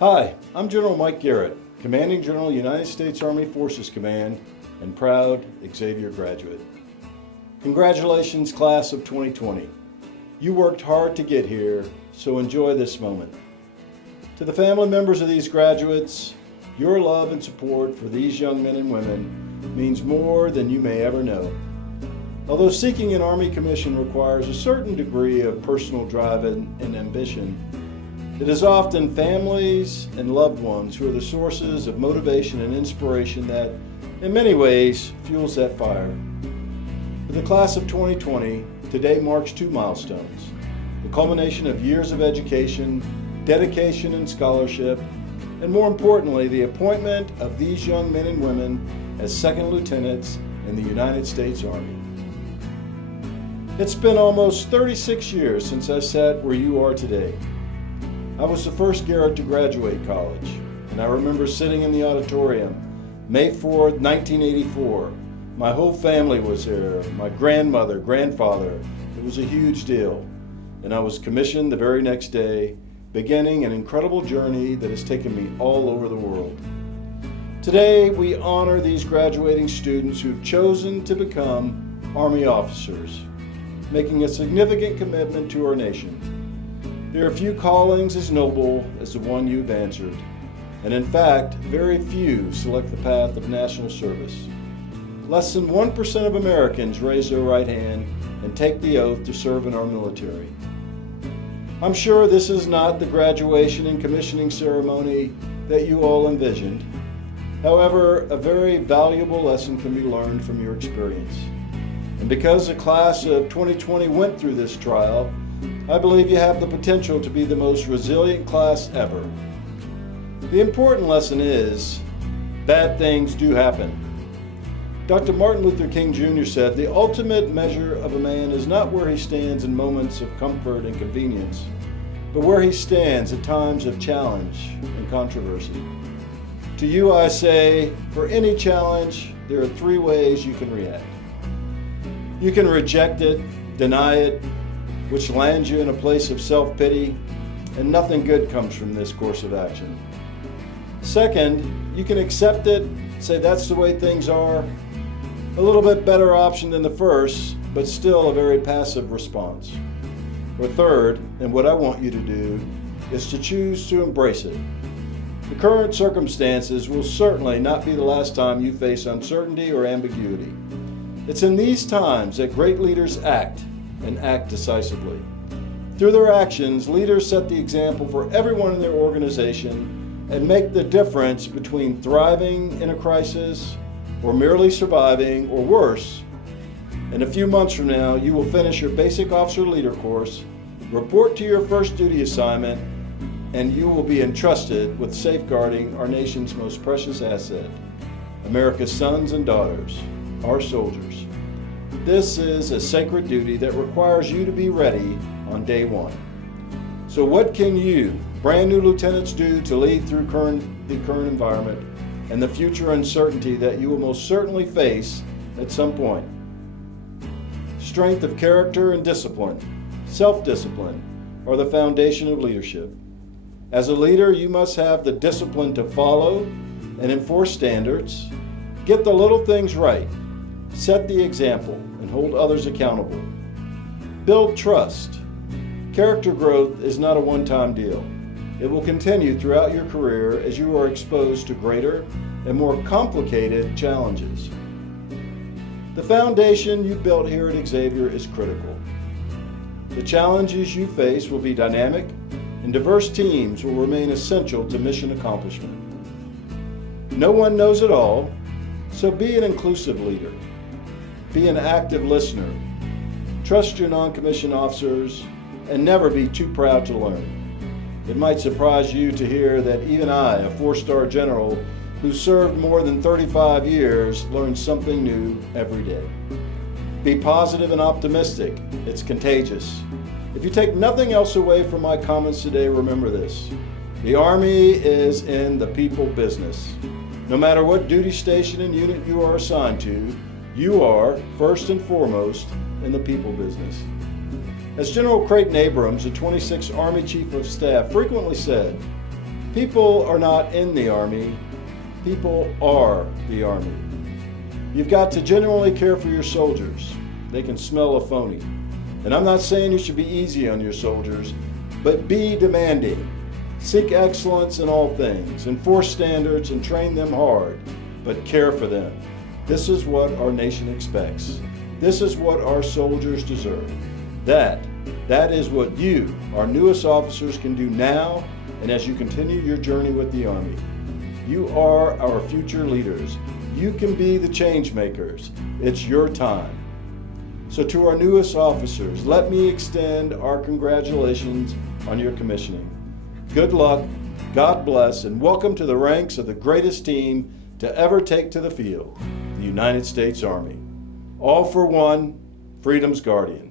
Hi, I'm General Mike Garrett, Commanding General, United States Army Forces Command, and proud Xavier graduate. Congratulations, class of 2020. You worked hard to get here, so enjoy this moment. To the family members of these graduates, your love and support for these young men and women means more than you may ever know. Although seeking an Army commission requires a certain degree of personal drive and ambition, it is often families and loved ones who are the sources of motivation and inspiration that, in many ways, fuels that fire. For the class of 2020, today marks two milestones: the culmination of years of education, dedication, and scholarship, and more importantly, the appointment of these young men and women as second lieutenants in the United States Army. It's been almost 36 years since I sat where you are today. I was the first Garrett to graduate college, and I remember sitting in the auditorium, May 4th, 1984. My whole family was there, my grandmother, grandfather. It was a huge deal. And I was commissioned the very next day, beginning an incredible journey that has taken me all over the world. Today, we honor these graduating students who've chosen to become Army officers, making a significant commitment to our nation. There are few callings as noble as the one you've answered, and in fact, very few select the path of national service. Less than 1% of Americans raise their right hand and take the oath to serve in our military. I'm sure this is not the graduation and commissioning ceremony that you all envisioned. However, a very valuable lesson can be learned from your experience. And because the class of 2020 went through this trial, I believe you have the potential to be the most resilient class ever. The important lesson is, bad things do happen. Dr. Martin Luther King Jr. said, "The ultimate measure of a man is not where he stands in moments of comfort and convenience, but where he stands at times of challenge and controversy." To you I say, for any challenge, there are three ways you can react. You can reject it, deny it, which lands you in a place of self-pity, and nothing good comes from this course of action. Second, you can accept it, say that's the way things are, a little bit better option than the first, but still a very passive response. Or third, and what I want you to do, is to choose to embrace it. The current circumstances will certainly not be the last time you face uncertainty or ambiguity. It's in these times that great leaders act, and act decisively. Through their actions, leaders set the example for everyone in their organization and make the difference between thriving in a crisis or merely surviving, or worse. In a few months from now, you will finish your basic officer leader course, report to your first duty assignment, and you will be entrusted with safeguarding our nation's most precious asset, America's sons and daughters, our soldiers. This is a sacred duty that requires you to be ready on day one. So what can you, brand new lieutenants, do to lead through the current environment and the future uncertainty that you will most certainly face at some point? Strength of character and discipline, self-discipline, are the foundation of leadership. As a leader, you must have the discipline to follow and enforce standards, get the little things right, set the example, and hold others accountable. Build trust. Character growth is not a one-time deal. It will continue throughout your career as you are exposed to greater and more complicated challenges. The foundation you built here at Xavier is critical. The challenges you face will be dynamic, and diverse teams will remain essential to mission accomplishment. No one knows it all, so be an inclusive leader. Be an active listener. Trust your non-commissioned officers, and never be too proud to learn. It might surprise you to hear that even I, a four-star general who served more than 35 years, learns something new every day. Be positive and optimistic. It's contagious. If you take nothing else away from my comments today, remember this: the Army is in the people business. No matter what duty station and unit you are assigned to, you are, first and foremost, in the people business. As General Creighton Abrams, the 26th Army Chief of Staff, frequently said, People are not in the Army, people are the Army. You've got to genuinely care for your soldiers. They can smell a phony. And I'm not saying you should be easy on your soldiers, but be demanding. Seek excellence in all things, enforce standards and train them hard, but care for them. This is what our nation expects. This is what our soldiers deserve. That is what you, our newest officers, can do now and as you continue your journey with the Army. You are our future leaders. You can be the change makers. It's your time. So to our newest officers, let me extend our congratulations on your commissioning. Good luck, God bless, and welcome to the ranks of the greatest team to ever take to the field, the United States Army. All for one, freedom's guardians.